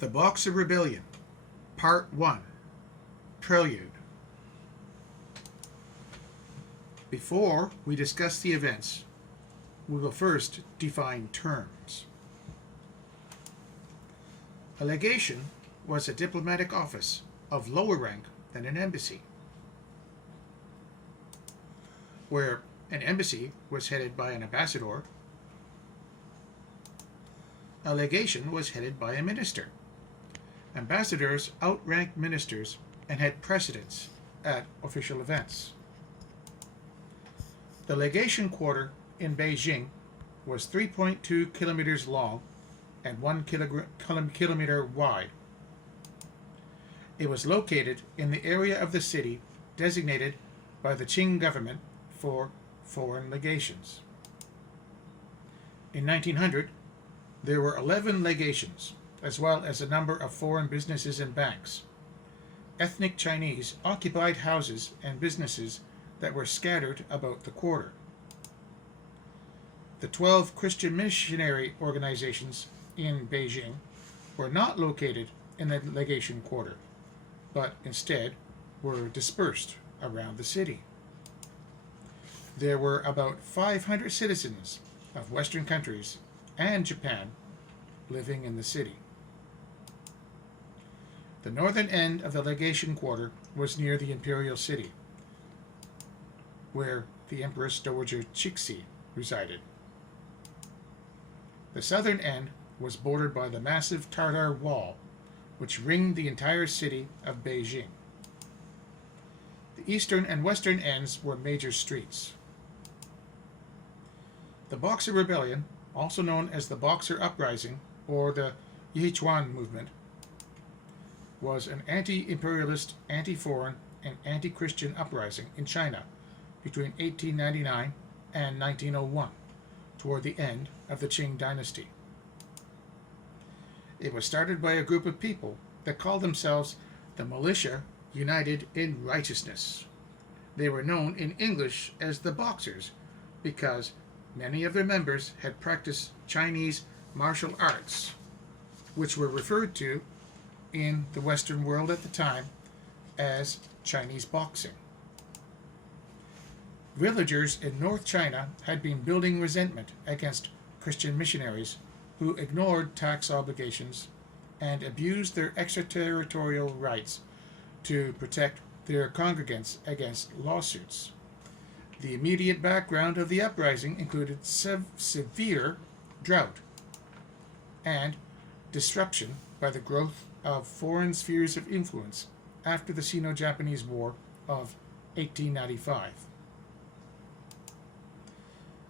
The Boxer Rebellion, Part 1, Prelude. Before we discuss the events, we will first define terms. A legation was a diplomatic office of lower rank than an embassy, where an embassy was headed by an ambassador. A legation was headed by a minister. Ambassadors outranked ministers and had precedence at official events. The legation quarter in Beijing was 3.2 kilometers long and 1 kilometer wide. It was located in the area of the city designated by the Qing government for foreign legations. In 1900, there were 11 legations, as well as a number of foreign businesses and banks. Ethnic Chinese occupied houses and businesses that were scattered about the quarter. The 12 Christian missionary organizations in Beijing were not located in the legation quarter, but instead were dispersed around the city. There were about 500 citizens of Western countries and Japan living in the city. The northern end of the legation quarter was near the imperial city, where the Empress Dowager Cixi resided. The southern end was bordered by the massive Tartar Wall, which ringed the entire city of Beijing. The eastern and western ends were major streets. The Boxer Rebellion, also known as the Boxer Uprising or the Yichuan movement, was an anti-imperialist, anti-foreign, and anti-Christian uprising in China between 1899 and 1901, toward the end of the Qing dynasty. It was started by a group of people that called themselves the Militia United in Righteousness. They were known in English as the Boxers because many of their members had practiced Chinese martial arts, which were referred to in the Western world at the time as Chinese boxing. Villagers in North China had been building resentment against Christian missionaries who ignored tax obligations and abused their extraterritorial rights to protect their congregants against lawsuits. The immediate background of the uprising included severe drought and disruption by the growth of foreign spheres of influence after the Sino-Japanese War of 1895.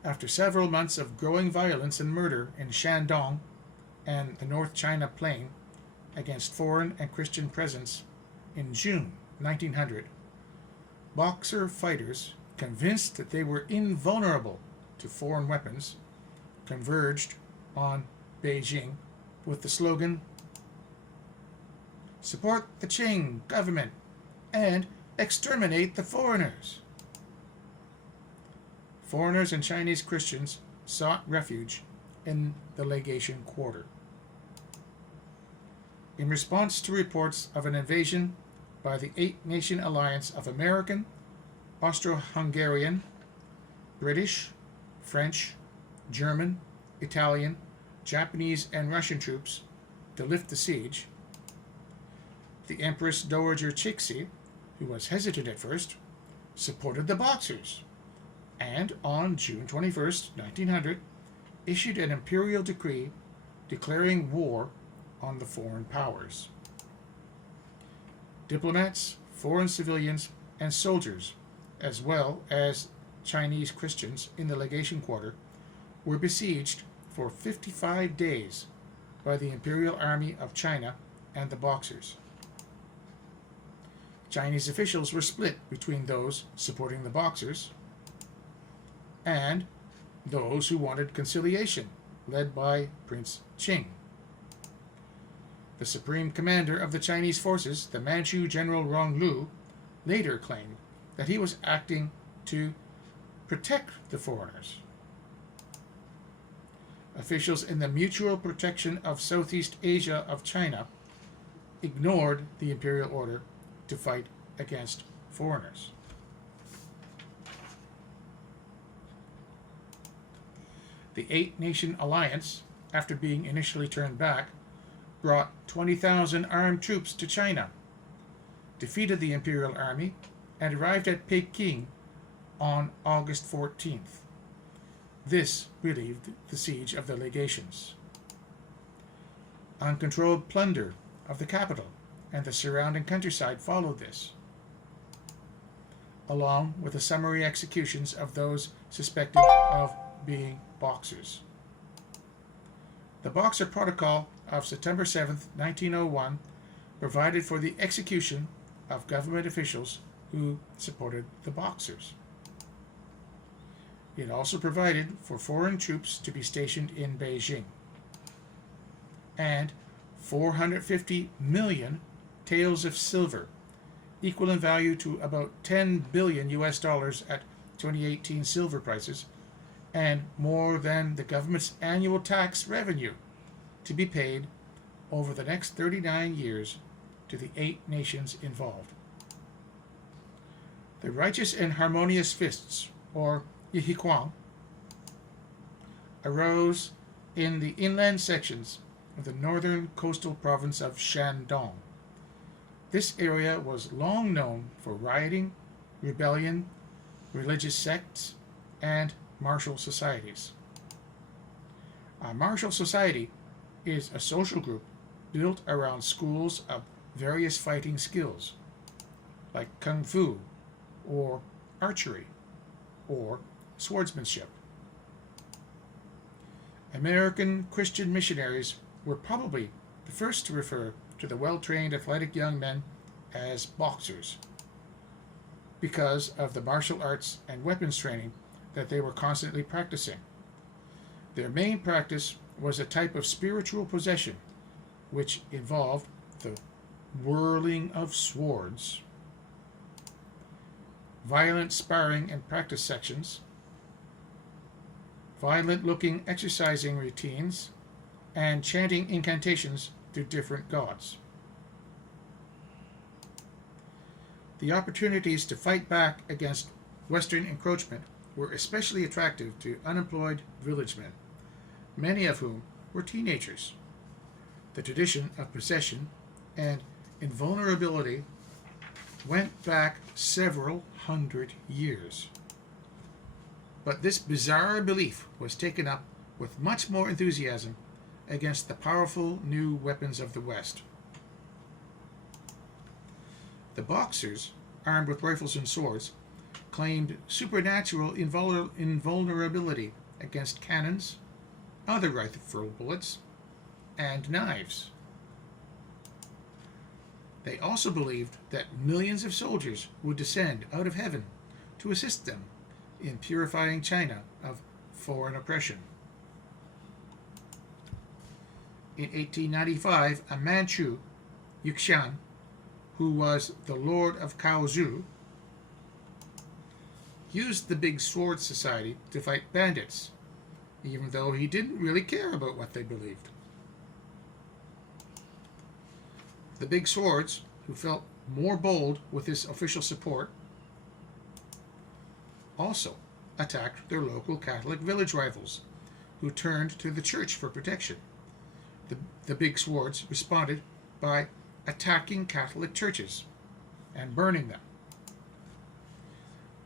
After several months of growing violence and murder in Shandong and the North China Plain against foreign and Christian presence, in June 1900, Boxer fighters, convinced that they were invulnerable to foreign weapons, converged on Beijing with the slogan, "Support the Qing government and exterminate the foreigners." Foreigners and Chinese Christians sought refuge in the legation quarter. In response to reports of an invasion by the Eight-Nation Alliance of American, Austro-Hungarian, British, French, German, Italian, Japanese, and Russian troops to lift the siege, the Empress Dowager Cixi, who was hesitant at first, supported the Boxers, and on June 21, 1900, issued an imperial decree declaring war on the foreign powers. Diplomats, foreign civilians, and soldiers, as well as Chinese Christians in the legation quarter, were besieged for 55 days by the Imperial Army of China and the Boxers. Chinese officials were split between those supporting the Boxers and those who wanted conciliation, led by Prince Qing. The supreme commander of the Chinese forces, the Manchu General Ronglu, later claimed that he was acting to protect the foreigners. officials in the Mutual Protection of Southeast Asia of China ignored the imperial order to fight against foreigners. The Eight-Nation Alliance, after being initially turned back, brought 20,000 armed troops to China, defeated the imperial army, and arrived at Peking on August 14th. This relieved the siege of the legations. Uncontrolled plunder of the capital and the surrounding countryside followed this, along with the summary executions of those suspected of being Boxers. The Boxer Protocol of September 7, 1901, provided for the execution of government officials who supported the Boxers. It also provided for foreign troops to be stationed in Beijing, and 450 million taels of silver, equal in value to about 10 billion US dollars at 2018 silver prices, and more than the government's annual tax revenue, to be paid over the next 39 years to the 8 nations involved. The Righteous and Harmonious Fists, or Yihiquang, arose in the inland sections of the northern coastal province of Shandong. This area was long known for rioting, rebellion, religious sects, and martial societies. A martial society is a social group built around schools of various fighting skills, like kung fu, or archery, or swordsmanship. American Christian missionaries were probably the first to refer to the well-trained athletic young men as boxers, because of the martial arts and weapons training that they were constantly practicing. Their main practice was a type of spiritual possession, which involved the whirling of swords, violent sparring and practice sections, violent-looking exercising routines, and chanting incantations to different gods. The opportunities to fight back against Western encroachment were especially attractive to unemployed village men, many of whom were teenagers. The tradition of possession and invulnerability went back several hundred years. But this bizarre belief was taken up with much more enthusiasm against the powerful new weapons of the West. The Boxers, armed with rifles and swords, claimed supernatural invulnerability against cannons, other rifle bullets, and knives. They also believed that millions of soldiers would descend out of heaven to assist them in purifying China of foreign oppression. In 1895, a Manchu, Yuxian, who was the Lord of Kaozu, used the Big Sword Society to fight bandits, even though he didn't really care about what they believed. The Big Swords, who felt more bold with his official support, also attacked their local Catholic village rivals, who turned to the church for protection. The Big Swords responded by attacking Catholic churches and burning them.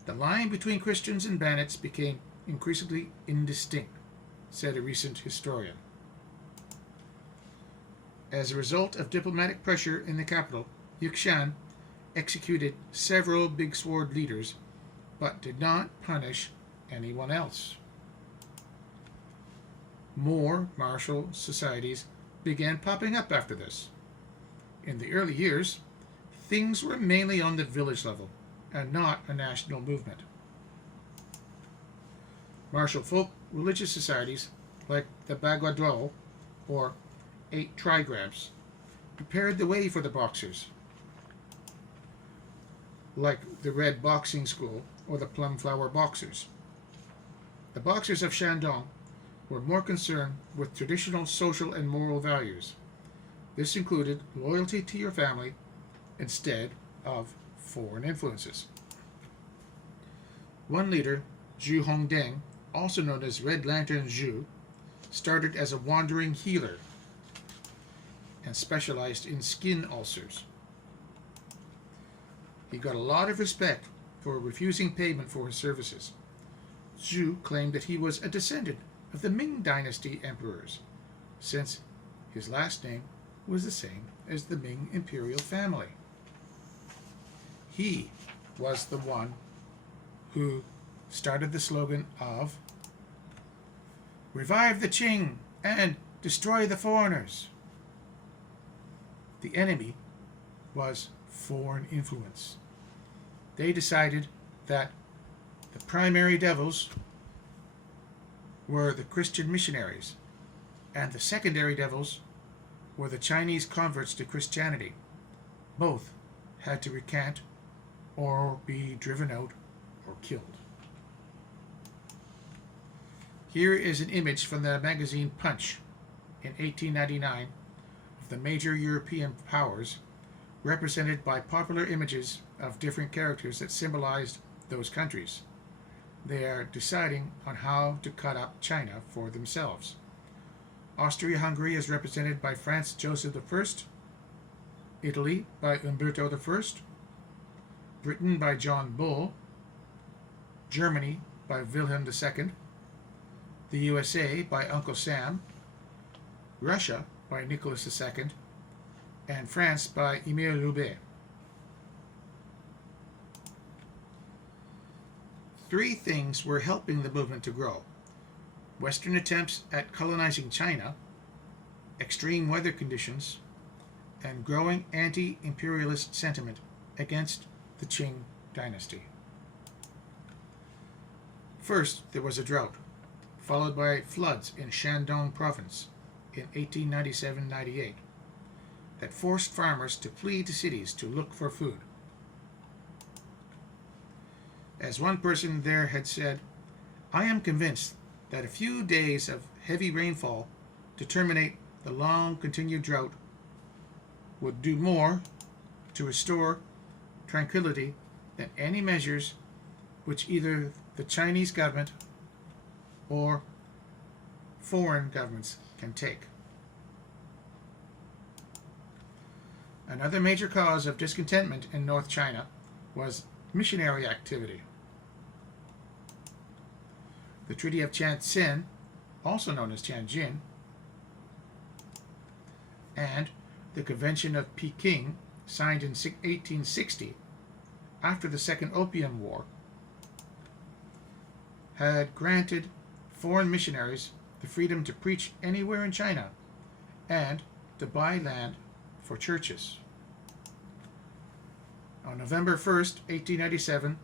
The line between Christians and bandits became increasingly indistinct, said a recent historian. As a result of diplomatic pressure in the capital, Yuxian executed several Big Sword leaders, but did not punish anyone else. More martial societies began popping up after this. In the early years, things were mainly on the village level and not a national movement. Martial folk religious societies like the Baguado, or 8 trigrams, prepared the way for the Boxers, like the Red Boxing School or the Plum Flower Boxers. The Boxers of Shandong were more concerned with traditional social and moral values. This included loyalty to your family instead of foreign influences. One leader, Zhu Hongdeng, also known as Red Lantern Zhu, started as a wandering healer and specialized in skin ulcers. He got a lot of respect for refusing payment for his services. Zhu claimed that he was a descendant of the Ming Dynasty emperors, since his last name was the same as the Ming imperial family. He was the one who started the slogan of "Revive the Qing and destroy the foreigners." The enemy was foreign influence. They decided that the primary devils were the Christian missionaries, and the secondary devils were the Chinese converts to Christianity. Both had to recant or be driven out or killed. Here is an image from the magazine Punch in 1899 of the major European powers, represented by popular images of different characters that symbolized those countries. They are deciding on how to cut up China for themselves. Austria-Hungary is represented by Franz Joseph I, Italy by Umberto I, Britain by John Bull, Germany by Wilhelm II, the USA by Uncle Sam, Russia by Nicholas II, and France by Émile Loubet. Three things were helping the movement to grow: Western attempts at colonizing China, extreme weather conditions, and growing anti-imperialist sentiment against the Qing dynasty. First, there was a drought, followed by floods in Shandong province in 1897-98 that forced farmers to flee to cities to look for food. As one person there had said, "I am convinced that a few days of heavy rainfall to terminate the long-continued drought would do more to restore tranquility than any measures which either the Chinese government or foreign governments can take." Another major cause of discontentment in North China was missionary activity. The Treaty of Tianjin, also known as Tianjin, and the Convention of Peking, signed in 1860 after the Second Opium War, had granted foreign missionaries the freedom to preach anywhere in China and to buy land for churches. On November 1st, 1897,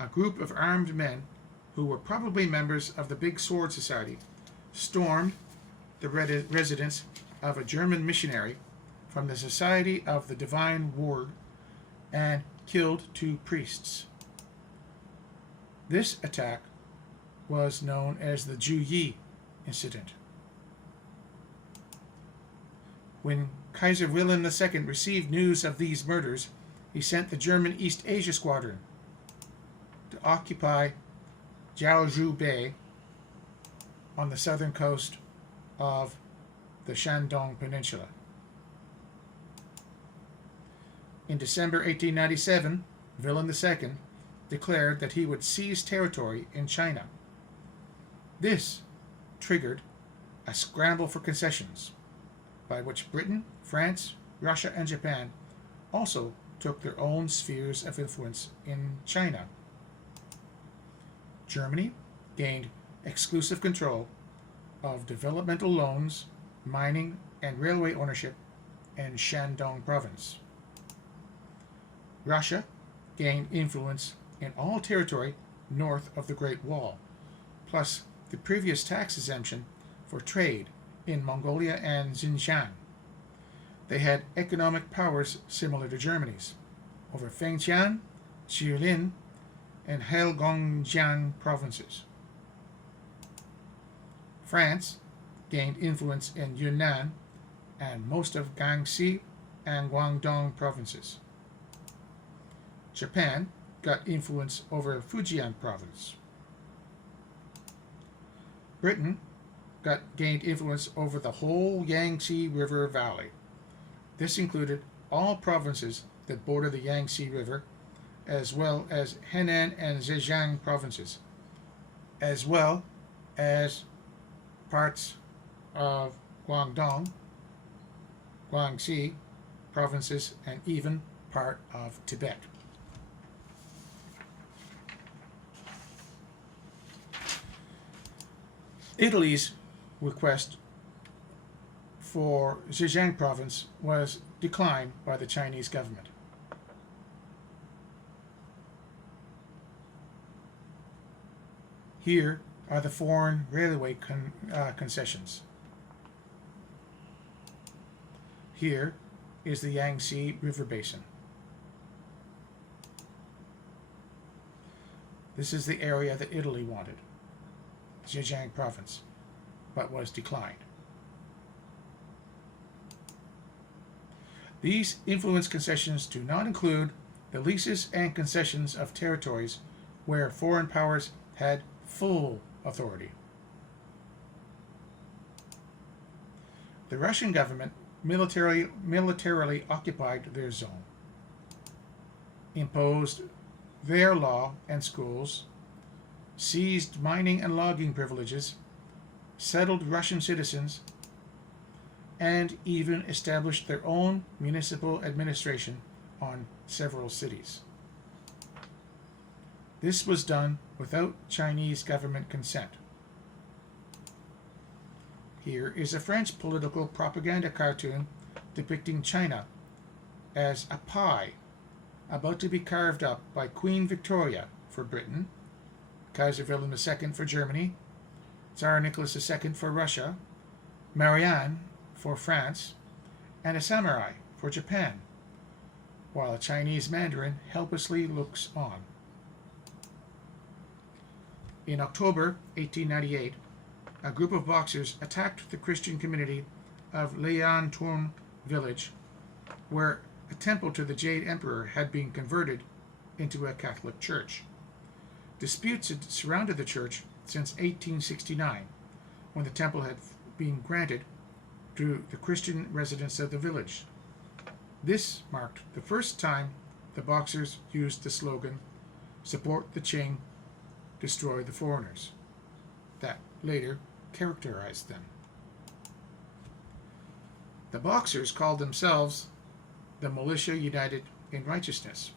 a group of armed men who were probably members of the Big Sword Society stormed the residence of a German missionary from the Society of the Divine Word and killed 2 priests. This attack was known as the Juyi incident. When Kaiser Wilhelm II received news of these murders, he sent the German East Asia Squadron to occupy Jiaozhou Bay on the southern coast of the Shandong Peninsula. In December 1897, Wilhelm II declared that he would seize territory in China. This triggered a scramble for concessions, by which Britain, France, Russia, and Japan also took their own spheres of influence in China. Germany gained exclusive control of developmental loans, mining, and railway ownership in Shandong province. Russia gained influence in all territory north of the Great Wall, plus the previous tax exemption for trade in Mongolia and Xinjiang. They had economic powers similar to Germany's over Fengtian, Jilin, and Heilongjiang provinces. France gained influence in Yunnan and most of Guangxi and Guangdong provinces. Japan got influence over Fujian province. Britain gained influence over the whole Yangtze River Valley. This included all provinces that border the Yangtze River, as well as Henan and Zhejiang provinces, as well as parts of Guangdong, Guangxi provinces, and even part of Tibet. Italy's request for Zhejiang province was declined by the Chinese government. Here are the foreign railway concessions. Here is the Yangtze River Basin. This is the area that Italy wanted, Zhejiang province, but was declined. These influence concessions do not include the leases and concessions of territories where foreign powers had full authority. The Russian government militarily occupied their zone, imposed their law and schools, seized mining and logging privileges, settled Russian citizens, and even established their own municipal administration on several cities. This was done without Chinese government consent. Here is a French political propaganda cartoon depicting China as a pie about to be carved up by Queen Victoria for Britain, Kaiser Wilhelm II for Germany, Tsar Nicholas II for Russia, Marianne for France, and a samurai for Japan, while a Chinese mandarin helplessly looks on. In October 1898, a group of boxers attacked the Christian community of Liantown village, where a temple to the Jade Emperor had been converted into a Catholic church. Disputes had surrounded the church since 1869, when the temple had been granted to the Christian residents of the village. This marked the first time the boxers used the slogan, "Support the Qing, destroy the foreigners," that later characterized them. The boxers called themselves the Militia United in Righteousness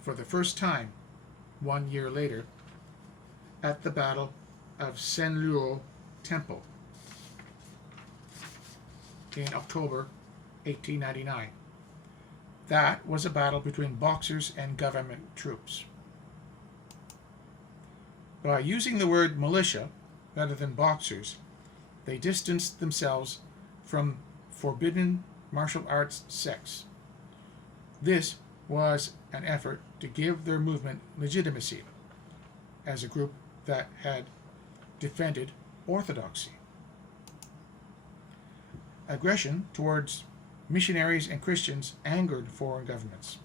for the first time 1 year later at the Battle of Senluo Temple in October 1899. That was a battle between boxers and government troops. By using the word militia rather than boxers, they distanced themselves from forbidden martial arts sects. This was an effort to give their movement legitimacy as a group that had defended orthodoxy. Aggression towards missionaries and Christians angered foreign governments.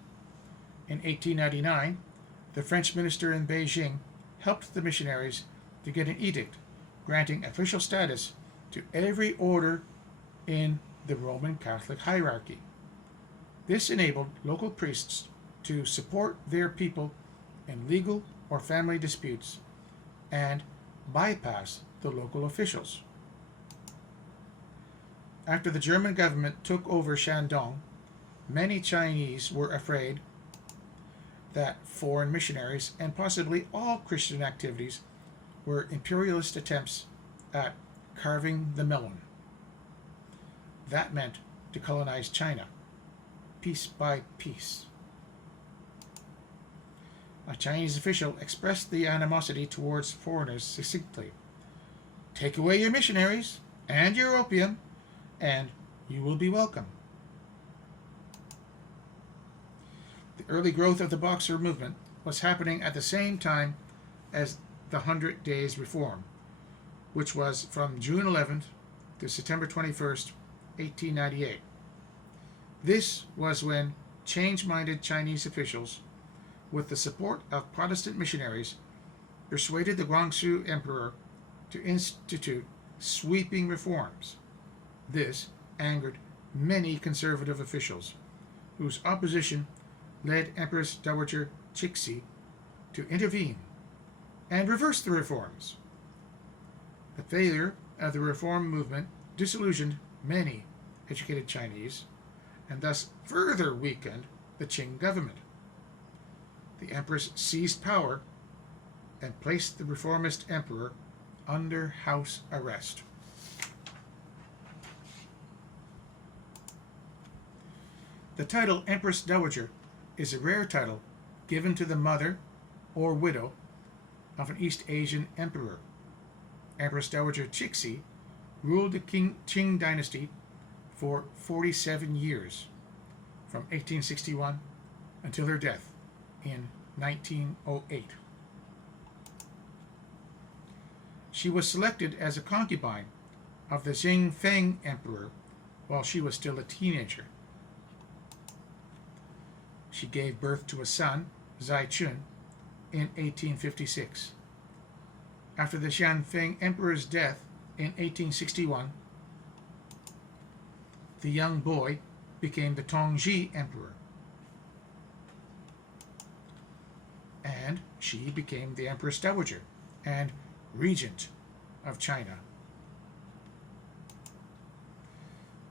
In 1899, the French minister in Beijing helped the missionaries to get an edict granting official status to every order in the Roman Catholic hierarchy. This enabled local priests to support their people in legal or family disputes and bypass the local officials. After the German government took over Shandong, many Chinese were afraid that foreign missionaries and possibly all Christian activities were imperialist attempts at carving the melon. That meant to colonize China, piece by piece. A Chinese official expressed the animosity towards foreigners succinctly. "Take away your missionaries and your opium, and you will be welcome." The early growth of the Boxer movement was happening at the same time as the 100 Days Reform, which was from June 11th to September 21st, 1898. This was when change-minded Chinese officials, with the support of Protestant missionaries, persuaded the Guangxu Emperor to institute sweeping reforms. This angered many conservative officials, whose opposition led Empress Dowager Cixi to intervene and reverse the reforms. The failure of the reform movement disillusioned many educated Chinese and thus further weakened the Qing government. The empress seized power and placed the reformist emperor under house arrest. The title Empress Dowager is a rare title given to the mother or widow of an East Asian emperor. Empress Dowager Cixi ruled the Qing dynasty for 47 years, from 1861 until her death in 1908. She was selected as a concubine of the Xingfeng emperor while she was still a teenager. She gave birth to a son, Zaichun, in 1856. After the Xianfeng emperor's death in 1861, the young boy became the Tongzhi emperor, and she became the Empress Dowager and regent of China.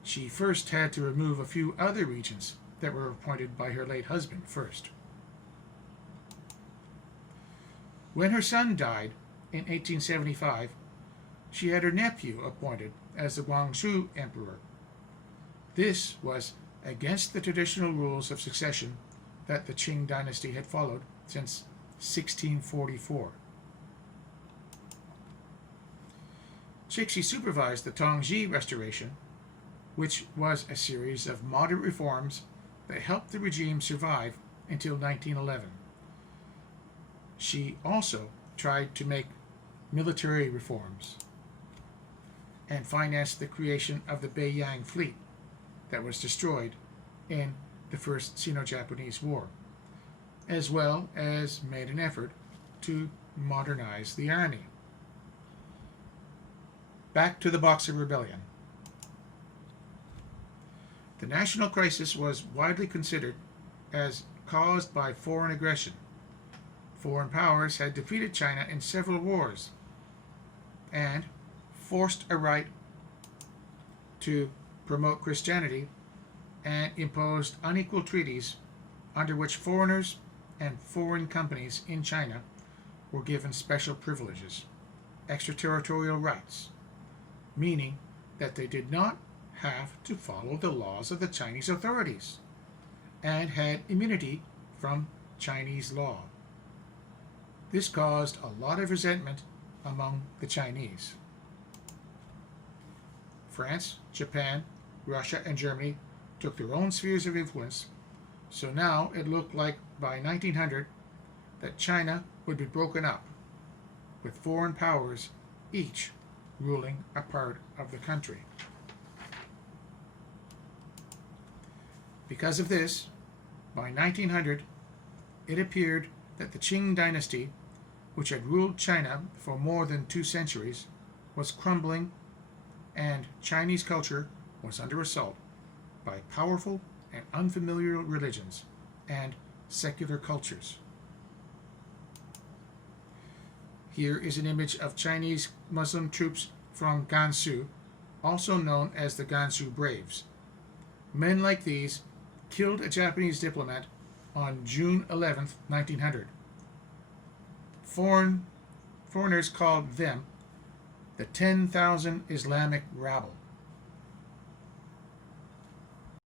She first had to remove a few other regents that were appointed by her late husband first. When her son died in 1875, she had her nephew appointed as the Guangxu emperor. This was against the traditional rules of succession that the Qing dynasty had followed since 1644. Cixi supervised the Tongzhi restoration, which was a series of moderate reforms that helped the regime survive until 1911. She also tried to make military reforms and financed the creation of the Beiyang fleet that was destroyed in the First Sino-Japanese War, as well as made an effort to modernize the army. Back to the Boxer Rebellion. The national crisis was widely considered as caused by foreign aggression. Foreign powers had defeated China in several wars and forced a right to promote Christianity and imposed unequal treaties under which foreigners and foreign companies in China were given special privileges, extraterritorial rights, meaning that they did not have to follow the laws of the Chinese authorities and had immunity from Chinese law. This caused a lot of resentment among the Chinese. France, Japan, Russia, and Germany took their own spheres of influence, so now it looked like by 1900 that China would be broken up, with foreign powers each ruling a part of the country. Because of this, by 1900, it appeared that the Qing dynasty, which had ruled China for more than 2 centuries, was crumbling, and Chinese culture was under assault by powerful and unfamiliar religions and secular cultures. Here is an image of Chinese Muslim troops from Gansu, also known as the Gansu Braves. Men like these killed a Japanese diplomat on June 11, 1900. Foreigners called them the 10,000 Islamic Rabble.